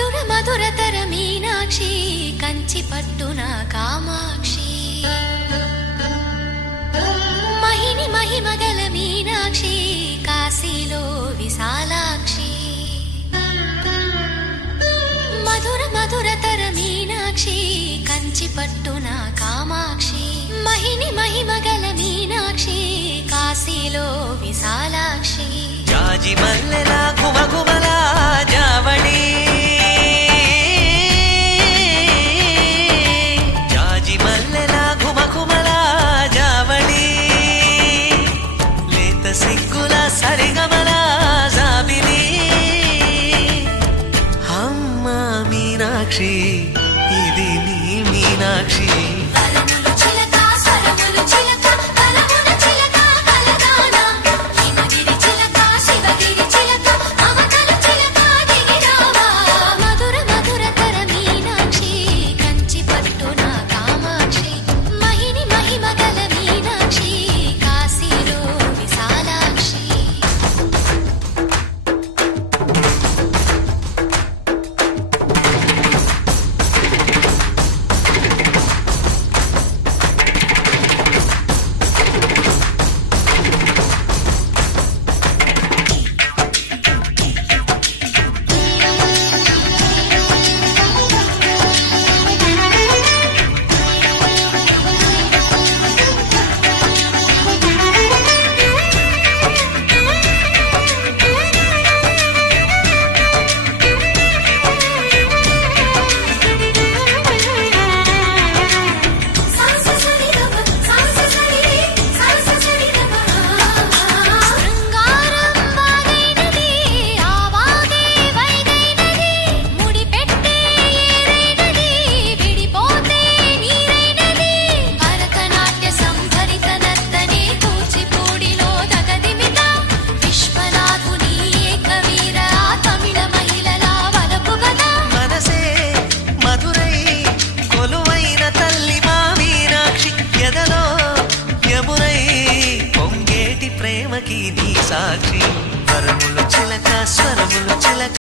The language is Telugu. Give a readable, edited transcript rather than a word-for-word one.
మధుర మధురతర మీనాక్షి కంచి పట్టున కామాక్షి మహిని మహిమగల మీనాక్షి కాశీలో విశాలాక్షి మధుర మధురతర మీనాక్షి కంచి పట్టున కామాక్షి మహిని మహిమగల మీనాక్షి కాశీలో విశాలాక్షి జాజి మల్లెల గుమగుమల జావళి జాజి మల్లెల గుమగుమల జావళి లేత సిగ్గుల సరిగమల జాబిలి అమ్మ మీనాక్షి ఇది నీ మీనాక్షి సాక్షి వరములు చిలక స్వరములు చిలక